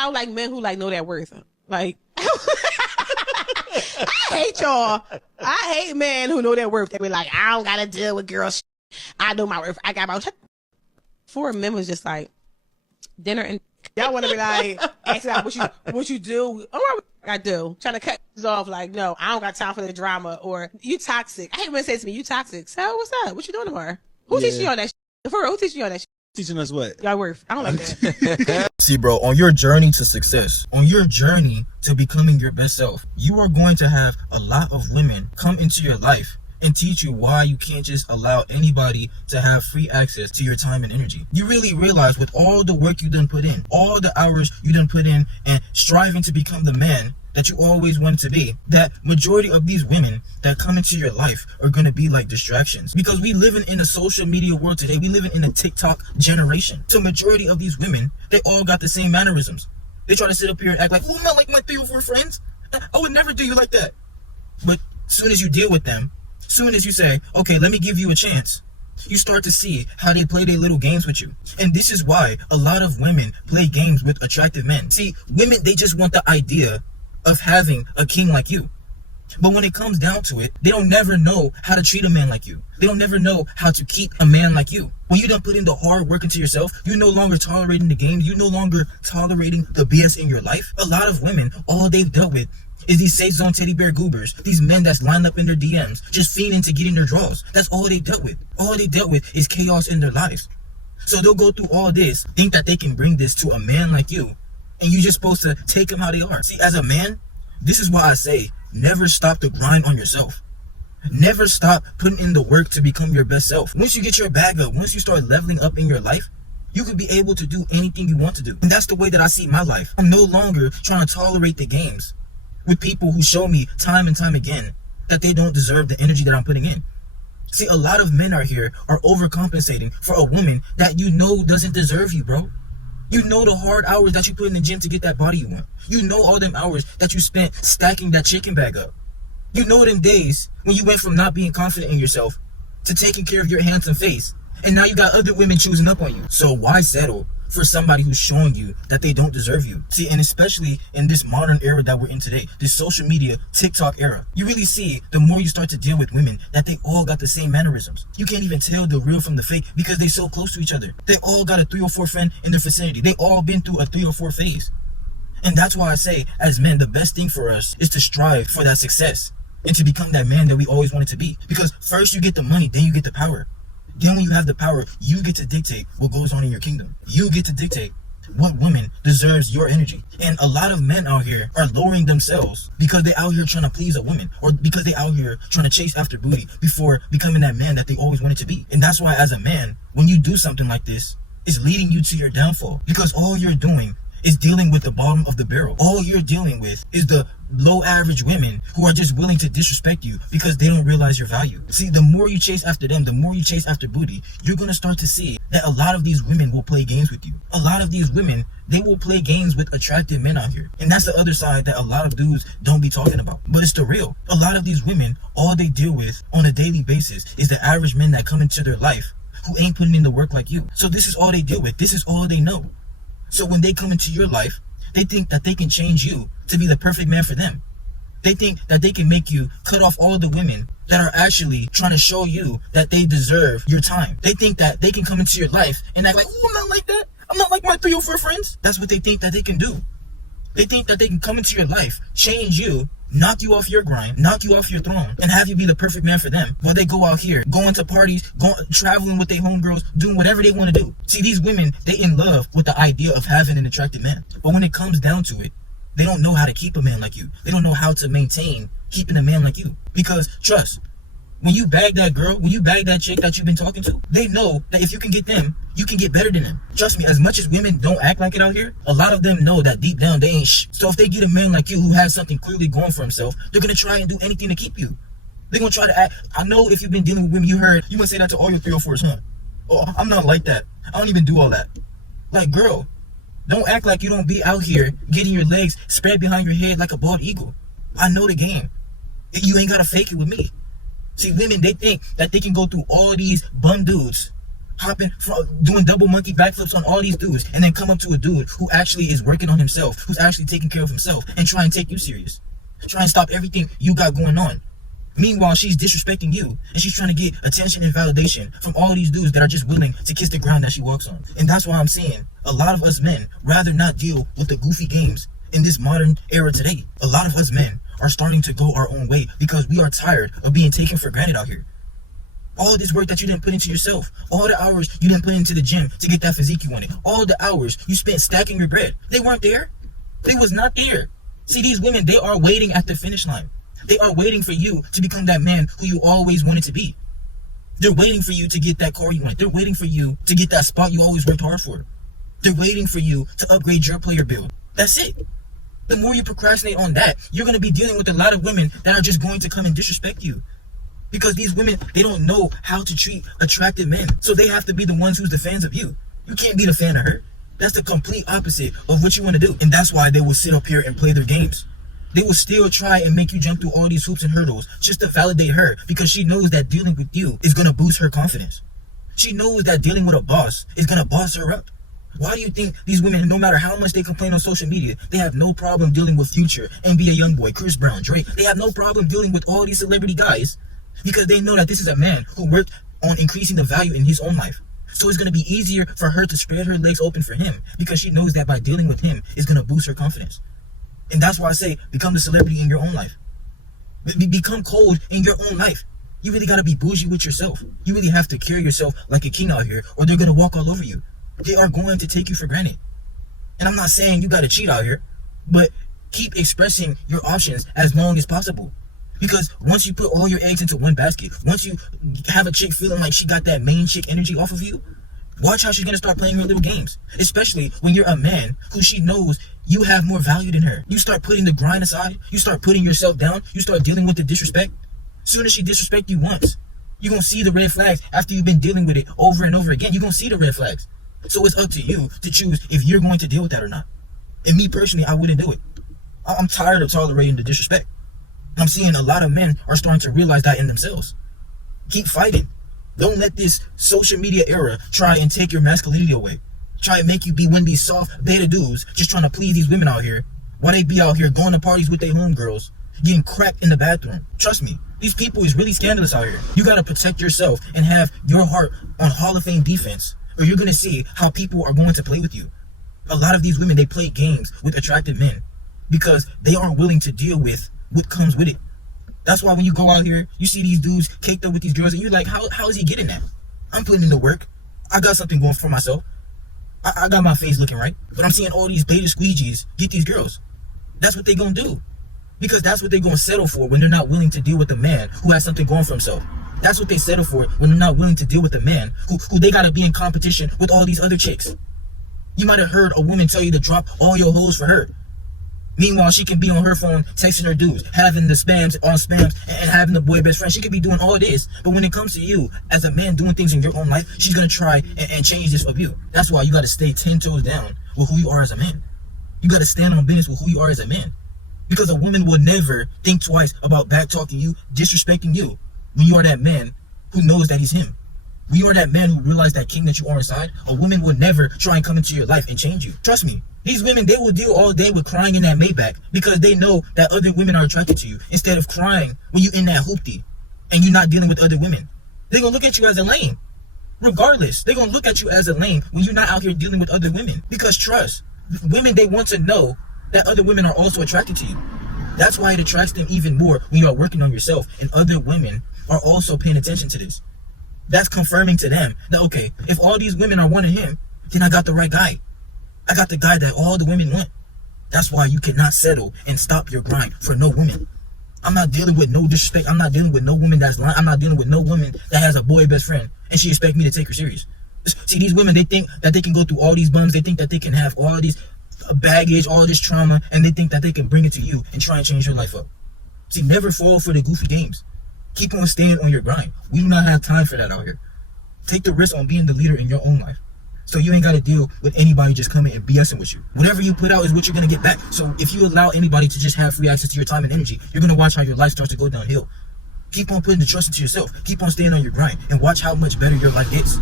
I don't like men who like know their worth. Like, I hate y'all. I hate men who know their worth. They be like, I don't gotta deal with girls. I know my worth. I got my worth. For men was just like dinner and y'all want to be like, ask out what you do. Oh, I do. Trying to cut this off. Like, no, I don't got time for the drama. Or you toxic. I hate when they say to me, you toxic. So what's up? What you doing tomorrow? Who teaching you on that shit? For real, who teaching you on that shit? Teaching us what? Y'all worth. I don't like that. See, bro, on your journey to success, on your journey to becoming your best self, you are going to have a lot of women come into your life and teach you why you can't just allow anybody to have free access to your time and energy. You really realize with all the work you done put in, all the hours you done put in, and striving to become the man that you always wanted to be, that majority of these women that come into your life are going to be like distractions. Because we living in a social media world today. We living in a TikTok generation. So majority of these women, they all got the same mannerisms. They try to sit up here and act like, oh, I'm not like my 3 or 4 friends. I would never do you like that. But soon as you deal with them, soon as you say, okay, let me give you a chance, you start to see how they play their little games with you. And this is why a lot of women play games with attractive men. See, women, they just want the idea of having a king like you. But when it comes down to it, they don't never know how to treat a man like you. They don't never know how to keep a man like you. When you done put in the hard work into yourself, you're no longer tolerating the game. You're no longer tolerating the BS in your life. A lot of women, all they've dealt with is these safe zone teddy bear goobers, these men that's lined up in their DMs, just fiending to get in their draws. That's all they dealt with. All they dealt with is chaos in their lives. So they'll go through all this, think that they can bring this to a man like you, and you're just supposed to take them how they are. See, as a man, this is why I say, never stop the grind on yourself. Never stop putting in the work to become your best self. Once you get your bag up, once you start leveling up in your life, you could be able to do anything you want to do. And that's the way that I see my life. I'm no longer trying to tolerate the games with people who show me time and time again that they don't deserve the energy that I'm putting in. See, a lot of men out here are overcompensating for a woman that you know doesn't deserve you, bro. You know the hard hours that you put in the gym to get that body you want. You know all them hours that you spent stacking that chicken bag up. You know them days when you went from not being confident in yourself to taking care of your handsome face. And now you got other women choosing up on you. So why settle for somebody who's showing you that they don't deserve you? See, and especially in this modern era that we're in today, this social media, TikTok era, you really see the more you start to deal with women that they all got the same mannerisms. You can't even tell the real from the fake because they're so close to each other. They all got a 3 or 4 friend in their vicinity. They all been through a 3 or 4 phase. And that's why I say, as men, the best thing for us is to strive for that success and to become that man that we always wanted to be. Because first you get the money, then you get the power. Then when you have the power, you get to dictate what goes on in your kingdom. You get to dictate what woman deserves your energy. And a lot of men out here are lowering themselves because they out here trying to please a woman, or because they out here trying to chase after booty before becoming that man that they always wanted to be. And that's why as a man, when you do something like this, it's leading you to your downfall, because all you're doing is dealing with the bottom of the barrel. All you're dealing with is the low average women who are just willing to disrespect you because they don't realize your value. See, the more you chase after them, the more you chase after booty, you're going to start to see that a lot of these women will play games with you. A lot of these women, they will play games with attractive men out here. And that's the other side that a lot of dudes don't be talking about. But it's the real. A lot of these women, all they deal with on a daily basis is the average men that come into their life who ain't putting in the work like you. So this is all they deal with. This is all they know. So when they come into your life, they think that they can change you to be the perfect man for them. They think that they can make you cut off all the women that are actually trying to show you that they deserve your time. They think that they can come into your life and act like, oh, I'm not like that. I'm not like my 3 or 4 friends. That's what they think that they can do. They think that they can come into your life, change you, knock you off your grind, knock you off your throne, and have you be the perfect man for them, while they go out here, going to parties, traveling with their homegirls, doing whatever they want to do. See, these women, they in love with the idea of having an attractive man. But when it comes down to it, they don't know how to keep a man like you. They don't know how to maintain keeping a man like you. Because, trust, when you bag that girl, when you bag that chick that you've been talking to, they know that if you can get them, you can get better than them. Trust me, as much as women don't act like it out here, a lot of them know that deep down they ain't So if they get a man like you who has something clearly going for himself, they're going to try and do anything to keep you. They're going to try to act. I know if you've been dealing with women, you must say that to all your 3 or 4s, huh? Oh, I'm not like that. I don't even do all that. Like, girl, don't act like you don't be out here getting your legs spread behind your head like a bald eagle. I know the game. You ain't got to fake it with me. See, women, they think that they can go through all these bum dudes doing double monkey backflips on all these dudes, and then come up to a dude who actually is working on himself, who's actually taking care of himself, and try and take you serious. Try and stop everything you got going on. Meanwhile, she's disrespecting you, and she's trying to get attention and validation from all these dudes that are just willing to kiss the ground that she walks on. And that's why I'm saying a lot of us men rather not deal with the goofy games in this modern era today. A lot of us men are starting to go our own way because we are tired of being taken for granted out here. All this work that you didn't put into yourself, all the hours you didn't put into the gym to get that physique you wanted, all the hours you spent stacking your bread, they weren't there. They was not there. See, these women, they are waiting at the finish line. They are waiting for you to become that man who you always wanted to be. They're waiting for you to get that car you wanted. They're waiting for you to get that spot you always worked hard for. They're waiting for you to upgrade your player build. That's it. The more you procrastinate on that, you're going to be dealing with a lot of women that are just going to come and disrespect you. Because these women, they don't know how to treat attractive men. So they have to be the ones who's the fans of you. You can't be the fan of her. That's the complete opposite of what you want to do. And that's why they will sit up here and play their games. They will still try and make you jump through all these hoops and hurdles just to validate her, because she knows that dealing with you is going to boost her confidence. She knows that dealing with a boss is going to boss her up. Why do you think these women, no matter how much they complain on social media, they have no problem dealing with Future, NBA Youngboy, Chris Brown, Drake? They have no problem dealing with all these celebrity guys because they know that this is a man who worked on increasing the value in his own life. So it's going to be easier for her to spread her legs open for him because she knows that by dealing with him is going to boost her confidence. And that's why I say, become the celebrity in your own life. Become cold in your own life. You really got to be bougie with yourself. You really have to carry yourself like a king out here, or they're going to walk all over you. They are going to take you for granted. And I'm not saying you got to cheat out here, but keep expressing your options as long as possible. Because once you put all your eggs into one basket, once you have a chick feeling like she got that main chick energy off of you, watch how she's going to start playing her little games. Especially when you're a man who she knows you have more value than her. You start putting the grind aside. You start putting yourself down. You start dealing with the disrespect. Soon as she disrespects you once, you're going to see the red flags after you've been dealing with it over and over again. You're going to see the red flags. So it's up to you to choose if you're going to deal with that or not. And me personally, I wouldn't do it. I'm tired of tolerating the disrespect. I'm seeing a lot of men are starting to realize that in themselves. Keep fighting. Don't let this social media era try and take your masculinity away. Try and make you be one of these soft beta dudes just trying to please these women out here while they be out here going to parties with their homegirls, getting cracked in the bathroom. Trust me, these people is really scandalous out here. You got to protect yourself and have your heart on Hall of Fame defense, or you're going to see how people are going to play with you. A lot of these women, they play games with attractive men because they aren't willing to deal with what comes with it. That's why when you go out here, you see these dudes caked up with these girls, and you're like, how is he getting that? I'm putting in the work. I got something going for myself. I got my face looking right. But I'm seeing all these beta squeegees get these girls. That's what they gonna do. Because that's what they gonna settle for when they're not willing to deal with a man who has something going for himself. That's what they settle for when they're not willing to deal with a man who they gotta be in competition with all these other chicks. You might have heard a woman tell you to drop all your hoes for her. Meanwhile, she can be on her phone texting her dudes, having the spams on spams, and having the boy best friend. She could be doing all this. But when it comes to you, as a man doing things in your own life, she's going to try and change this for you. That's why you got to stay 10 toes down with who you are as a man. You got to stand on business with who you are as a man. Because a woman will never think twice about back-talking you, disrespecting you, when you are that man who knows that he's him. When you are that man who realizes that king that you are inside, a woman will never try and come into your life and change you. Trust me. These women, they will deal all day with crying in that Maybach because they know that other women are attracted to you, instead of crying when you're in that hoopty and you're not dealing with other women. They're going to look at you as a lame. Regardless, they're going to look at you as a lame when you're not out here dealing with other women. Because trust, women, they want to know that other women are also attracted to you. That's why it attracts them even more when you are working on yourself and other women are also paying attention to this. That's confirming to them that, okay, if all these women are wanting him, then I got the right guy. I got the guy that all the women want. That's why you cannot settle and stop your grind for no woman. I'm not dealing with no disrespect. I'm not dealing with no woman that's lying. I'm not dealing with no woman that has a boy best friend and she expect me to take her serious. See, these women, they think that they can go through all these bums. They think that they can have all these baggage, all this trauma, and they think that they can bring it to you and try and change your life up. See, never fall for the goofy games. Keep on staying on your grind. We do not have time for that out here. Take the risk on being the leader in your own life. So you ain't got to deal with anybody just coming and BSing with you. Whatever you put out is what you're going to get back. So if you allow anybody to just have free access to your time and energy, you're going to watch how your life starts to go downhill. Keep on putting the trust into yourself. Keep on staying on your grind and watch how much better your life is.